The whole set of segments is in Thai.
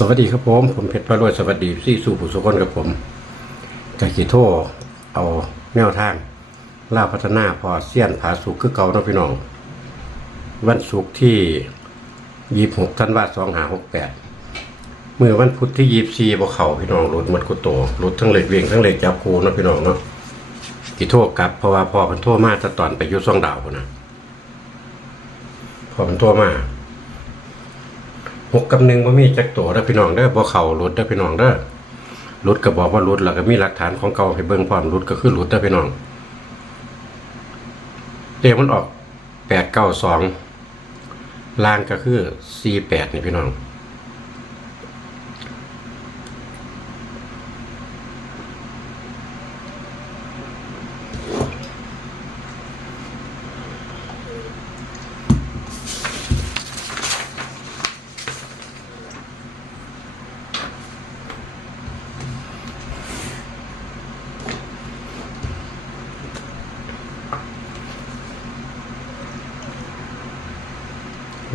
สวัสดีครับผม ผมเพชรพระรวยสวัสดีซี่สู่ผู้สุคนกับผมกากีโทเอาแนวทางล่าพัฒนาพอเสี้ยนผาสุกคือเก่าเนาะพี่น้อง วันศุกร์ที่ยี่หกธันวาสองหาหกแปดเมื่อวันพุธที่ยี่สี่บ่เขาพี่น้องรถหมดกุโตรถทั้งเหล็กเวียงทั้งเหล็กจับคูเนาะพี่น้องเนาะกีโทษกับเพราะว่าพ่อมันโทษมาแต่ตอนไปยุ่ซ่องดาวนะพ่อมันโทษมา หกกับหนึ่งว่ามีจักตัวได้พี่น้องได้อบ่เข่าหลุดได้พี่น้องได้อหลุดก็บอกว่าหลุดแล้วก็มีหลักฐานของเก่าให้เบิ่งพร้อมหลุดก็คือหลุดได้พี่น้องเลขมันออกแปดเก้าสองล่างก็คือสี่แปดนี่พี่น้อง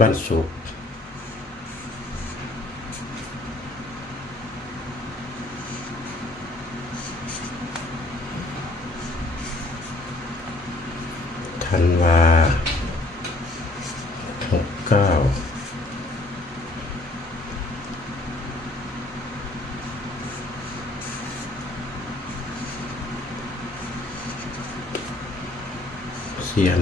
วันศุกร์ธันวาหกเก้าเซียน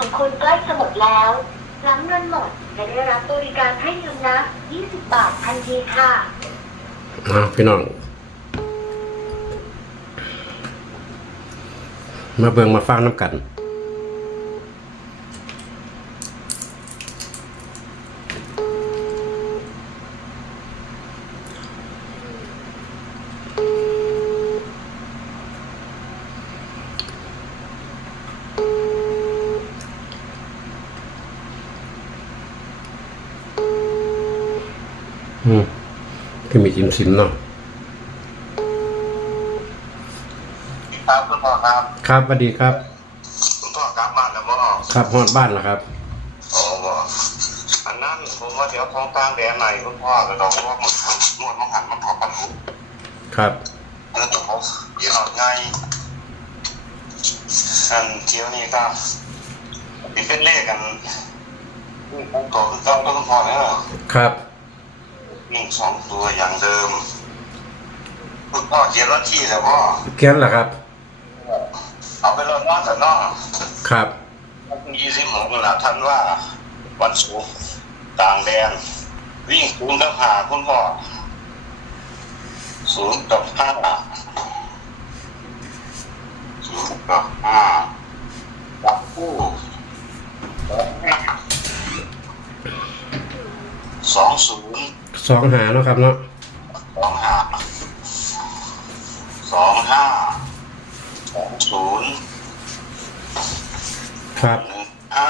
ของคนใกล้จะหมดแล้วหลังเงินหมดจะได้รับบริการให้ยืมนะ 20 บาททันทีค่ะนะพี่น้อง มาเบิ่งมาฟังน้ำกัน อืมก็มีจิมซิมเนาะครับคุณพ่อครับ ครับสวัสดีครับ คุณพ่อกลับบ้านแล้วบ่ครับฮอดบ้านแล้วครับ โอ้บ่อันนั้นผมว่าเดี๋ยวท้องต่างแดนไหนคุณพ่อก็ต้องว่ามันนวดมันหันมันถอดปันหุครับ อันนั้นตัวเขาเดี๋ยวเอาไงอันเที่ยวนี้ก็เป็นเป็นเลขกันนี่ผมก็คือต้องคุณพ่อเนอะครับ หนึ่งสองตัวอย่างเดิมคุณพ่อเขียนวันที่แล้วพ่อเขียนเหรอครับ เอาไปรอนอนแต่นอกครับยี่สิบหกนะท่านว่า วันศุกร์ต่างแดน วิ่งคูณกับหาคุณพ่อศูนย์กับห้าศูนย์กับห้าจับคู่สองศูนย์ สองหาเนาะครับเนาะสองห้าสองห้าสองศูนย์ครับหนึ่งห้า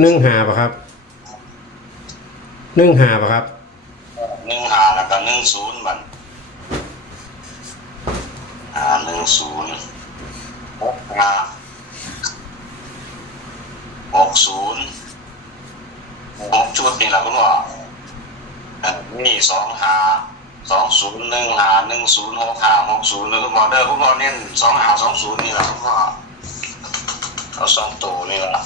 หนึ่งหาปะครับหนึ่งหาปะครับ หนึ่งห้าแล้วก็หนึ่งศูนย์มันห้าหนึ่งศูนย์หกห้าหกศูนย์หกชุดนี่แหละคุณพ่อ เอ่อนี่สองห้าสองศูนย์หนึ่งหาหนึ่งศูนย์หกหาหกศูนย์เลยคุณพ่อเด้อคุณพ่อเน้นสองหาสองศูนย์นี่แหละคุณพ่อเอาสองตัวนี่แหละ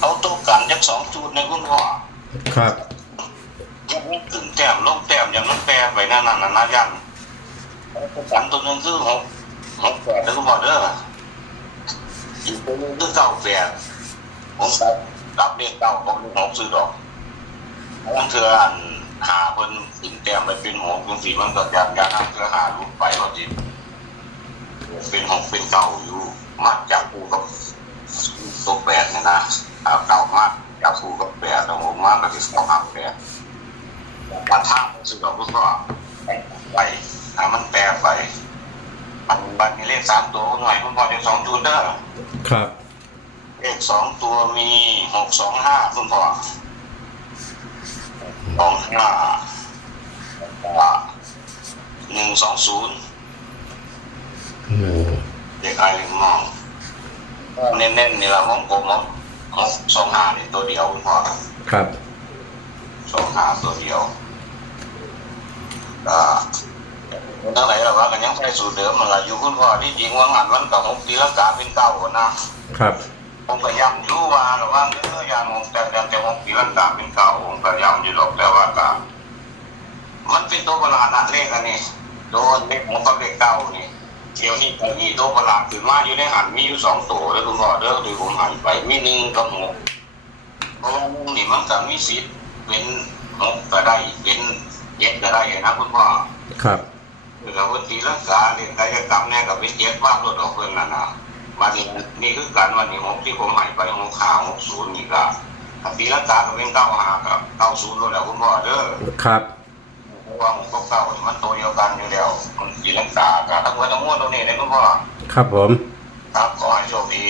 เอาตัวกันยักสองจุดในคุณพ่อครับยังไม่ถึงแต้มลงแต้มยังลงแต้มไปนั่นนั่นนะยังสามตัวหนึงคือหกหกแปดแล้วก็บอกเด้ออีกตัวหนึงคือเก้าแปด ผมรับรับเลขเก้าผมหกซื้อดอกนั่นคืออันหาเพิ่นถึงแต้มไปเป็นหกเป็นสี่มันก็ยากยากนะคือหาลุดไปว่าจิเป็นหกเป็นเก้าอยู่มัดจากกูกับตัวแปดเนี่ยนะเอาเก้ามากจากกูกับแปดแล้วผมมากก็ที่สองหักแปดมาทาซึ่งเราก็ไปหามันแปลไปปัจจุบันมีเลขสามตัวหน่อยคุณพ่อเด็กสองตัวเด้อครับ สองตัวมีหกสองห้าคุณพ่อสองห้าหนึ่งสองศูนย์เด็กไอ้ลิงมองเน้นๆนี่ละวงกลมหกสองห้านี่ตัวเดียวคุณพ่อครับสองห้าตัวเดียวก็ตั้งไหนเราว่ากันยังใช้สูตรเดิมมันละอยู่คุณพ่อที่จริงว่าหันมันกับหกตีละกาเป็นเก้านะครับ ผมพยายามรู้ว่าระว่างเนื้อยางหกแต่แต่แต่หกตีละกาเป็นเก้าผมพยายามอยู่หรอกแต่ว่ากามันเป็นตัวประหลาดนะเลขอันนี้โดนเลขของกับเลขเก้านี่เดี๋ยวนี้ตอนนี้ตัวประหลาดขึ้นมาอยู่ในหันมีอยู่สองตัวแล้วคุณพ่อเด้อดูผมหันไปมีหนึ่งกับหกเพราะว่าหนึ่งนี่มันก็มีสิทธิ์เป็นหกก็ได้เป็นเจ็ดก็ได้นะคุณพ่อครับคือกับวันตีรักษาเรียนกายกรรมเนี่ยกับวิเจ็ดมากรถออกเพิ่นนั่นนะ วันนี้นี่คือการวันนี้หกที่ผมใหม่ไปหกขาหกศูนย์นี่ก็กับตีรักษาก็เป็นเก้าหากับเก้าศูนย์รถแล้วคุณพ่อเด้อครับเพราะว่าหกกับเก้ามันตัวเดียวกันอยู่แล้วมันตีรักษากับทั้งวันทั้งมวลตัวนี้เลยคุณพ่อครับผมครับขอให้โชคดี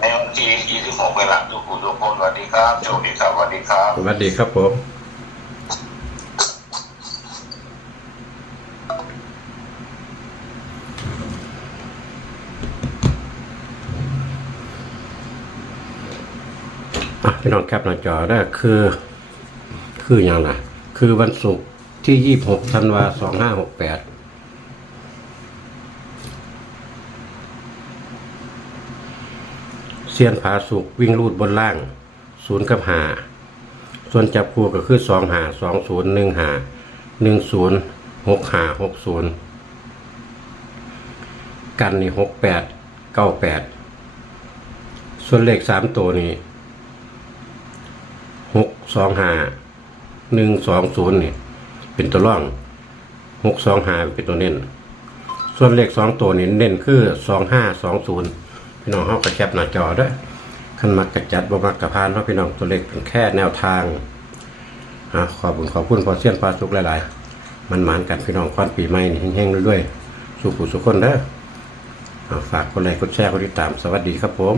ในวันที่ยี่สิบหกเวลาทุกคนทุกคนสวัสดีครับโชคดีครับสวัสดีครับสวัสดีครับผม อะพี่น้องแคปหน้าจอได้คือ คืออย่างไรคือวันศุกร์ที่ยี่หกธันวาสองห้าหกแปดเซียนผาสุกวิ่งลูดบนล่างศูนย์กับหาส่วนจับคู่ก็คือสองหาสองศูนย์หนึ่งหาหนึ่งศูนย์หกหาหกศูนย์กันนี่หกแปดเก้าแปดส่วนเลขสามตัวนี้ หกสองห้าหนึ่งสองศูนย์เนี่ยเป็นตัวร่องหกสองห้าเป็นตัวเน้น ส่วนเลขสองตัวนี้เน้นคือสองห้าสองศูนย์พี่น้องเขากระแคปหน้าจอด้วยขันมักกระจัดบ่มักกระพานเพราะพี่น้องตัวเล็กเป็นแค่แนวทางอะขอบคุณขอบคุณพอเสี้ยนพาสุกหลายๆ มันหมานกันพี่น้องควันปีใหม่นี่แห้งๆด้วยๆสุขุสุขคนเด้อะฝากกดไลค์กดแชร์กดติดตามสวัสดีครับผม